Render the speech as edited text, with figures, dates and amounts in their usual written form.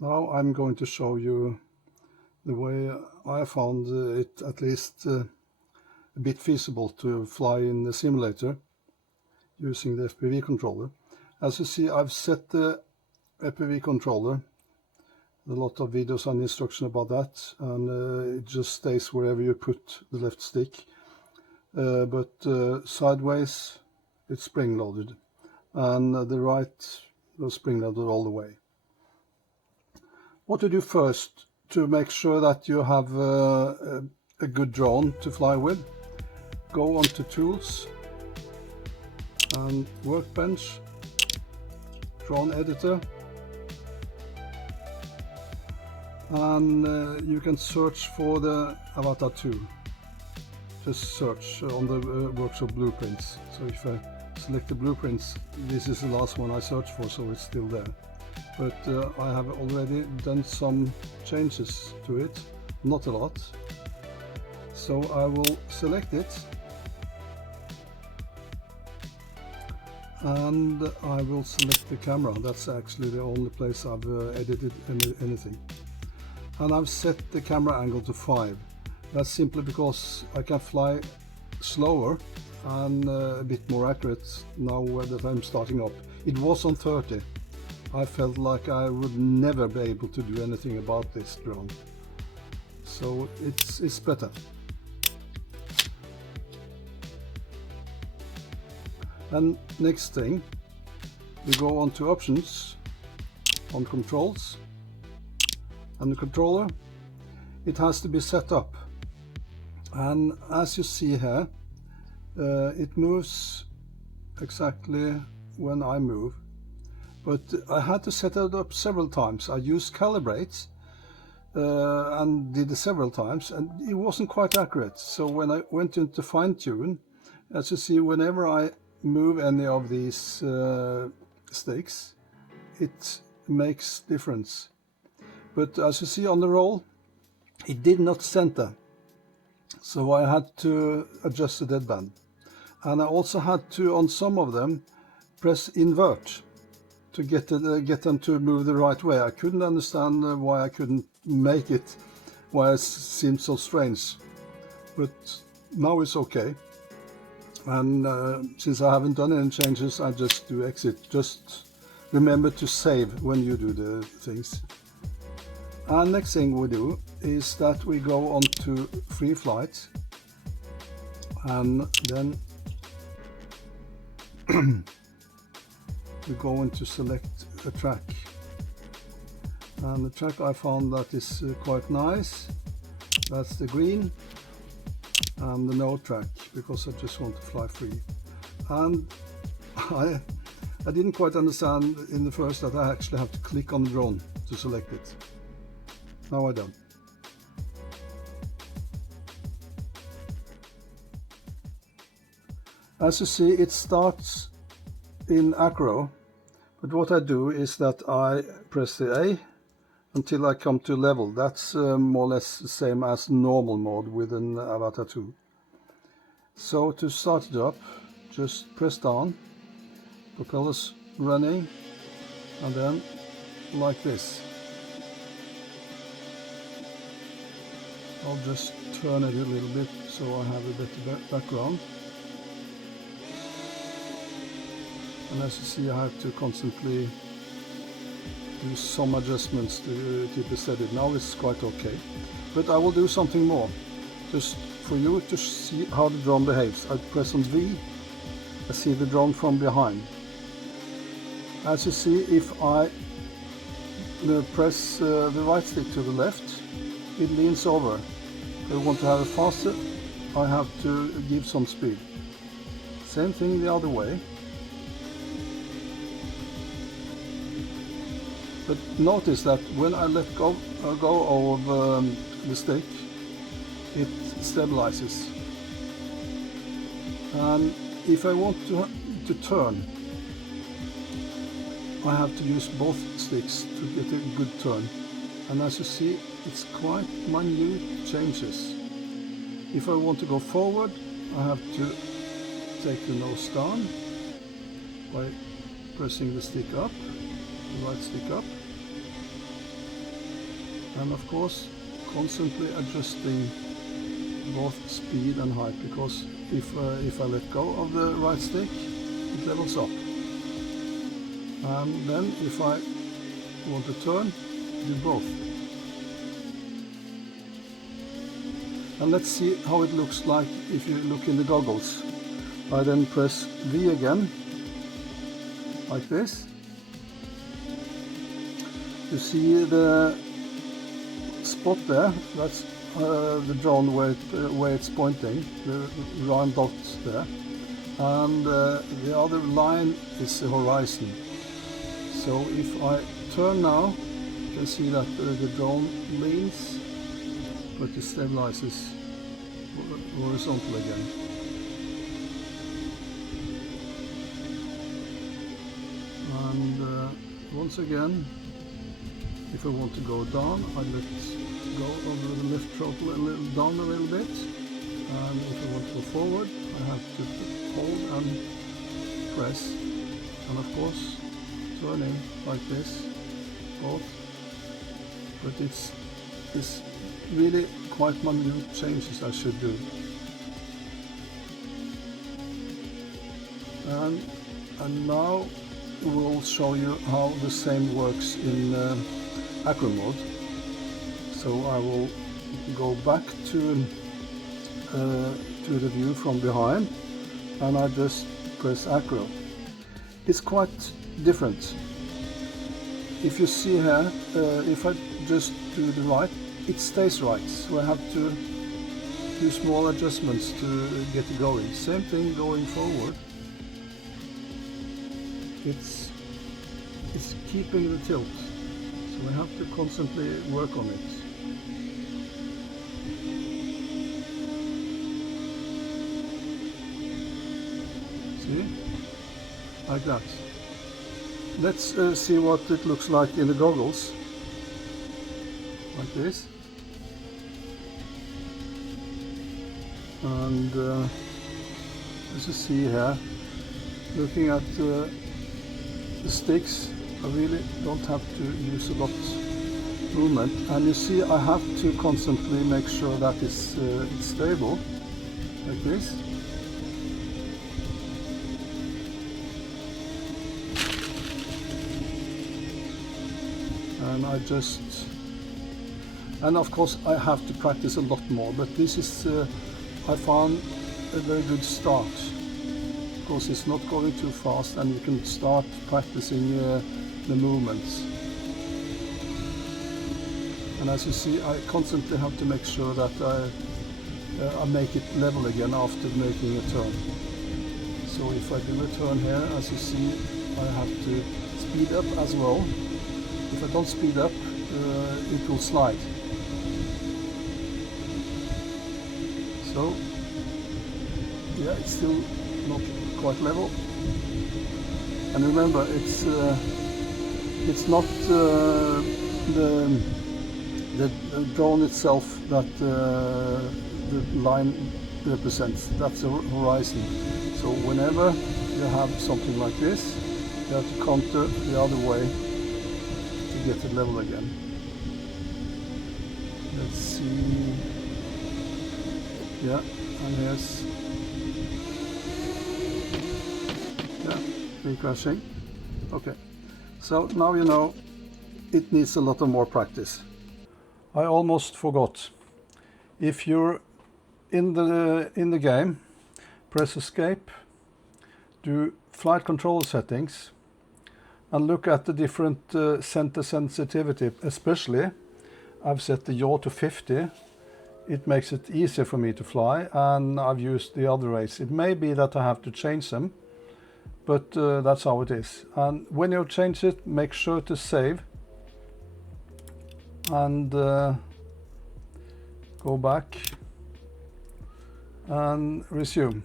Now I'm going to show you the way I found it at least a bit feasible to fly in the simulator using the FPV controller. As you see, I've set the FPV controller. A lot of videos and instruction about that, and it just stays wherever you put the left stick. But sideways it's spring-loaded, and the right was spring-loaded all the way. What to do first to make sure that you have a good drone to fly with? Go on to Tools and Workbench, Drone Editor, and you can search for the Avata 2. Just search on the workshop blueprints. So if I select the blueprints, this is the last one I searched for, so it's still there. But I have already done some changes to it, not a lot. So I will select it, and I will select the camera. That's actually the only place I've edited anything. And I've set the camera angle to 5. That's simply because I can fly slower and a bit more accurate now that I'm starting up. It was on 30. I felt like I would never be able to do anything about this drone. So it's better. And next thing, we go on to options, on controls, and the controller, it has to be set up. And as you see here, it moves exactly when I move. But I had to set it up several times. I used calibrate and did it several times, and it wasn't quite accurate. So when I went into fine tune, as you see, whenever I move any of these sticks, it makes difference. But as you see on the roll, it did not center. So I had to adjust the deadband. And I also had to, on some of them, press invert to get them to move the right way. I couldn't understand why I couldn't make it, why it seemed so strange. But now it's okay. And since I haven't done any changes, I just do exit. Just remember to save when you do the things. And next thing we do is that we go on to free flight, and then we go into select a track. And the track I found that is quite nice. That's the green and the no track, because I just want to fly free. And I didn't quite understand in the first that I actually have to click on the drone to select it. Now I don't. As you see, it starts in acro, but what I do is that I press the A until I come to level. That's more or less the same as normal mode with an Avata 2. So to start it up, just press down, propellers running, and then like this. I'll just turn it a little bit so I have a better background. And as you see, I have to constantly do some adjustments to keep it steady. Now it's quite okay. But I will do something more, just for you to see how the drone behaves. I press on V, I see the drone from behind. As you see, if I press the right stick to the left, it leans over. If I want to have it faster, I have to give some speed. Same thing the other way. But notice that when I let go of the stick, it stabilizes. And if I want to turn, I have to use both sticks to get a good turn. And as you see, it's quite minute changes. If I want to go forward, I have to take the nose down by pressing the stick up, the right stick up. and of course constantly adjusting both speed and height, because if I let go of the right stick, it levels up, and then if I want to turn, do both. And let's see how it looks like if you look in the goggles. I then press V again, like this. You see the spot there, that's the drone where it's pointing, the round dots there. And the other line is the horizon. So if I turn now, you can see that the drone leans, but it stabilizes horizontal again. And once again, if I want to go down, I let go of the lift throttle down a little bit, and if I want to go forward, I have to hold and press, and of course turning like this, both. But it's really quite minute changes I should do. And now we'll show you how the same works in acro mode. So I will go back to the view from behind, and I just press acro. It's quite different. If you see here, if I just do the right, it stays right, so I have to do small adjustments to get it going. Same thing going forward. It's keeping the tilt, so I have to constantly work on it. See? Like that. Let's see what it looks like in the goggles. Like this. And as you see here, looking at the sticks, I really don't have to use a lot movement, and you see I have to constantly make sure that it's stable, like this. And and of course I have to practice a lot more, but this is I found a very good start, because it's not going too fast and you can start practicing the movements. And as you see, I constantly have to make sure that I make it level again after making a turn. So if I do a turn here, as you see, I have to speed up as well. If I don't speed up, it will slide. So yeah, it's still not quite level. And remember, it's not the drone itself that the line represents. That's the horizon. So whenever you have something like this, you have to counter the other way to get it level again. Let's see. Yeah, and here's crashing. Okay, so now you know it needs a lot of more practice. I almost forgot. If you're in the game, press escape, do flight control settings, and look at the different center sensitivity. Especially, I've set the yaw to 50. It makes it easier for me to fly, and I've used the other rates. It may be that I have to change them, but that's how it is. And when you change it, make sure to save and go back and resume.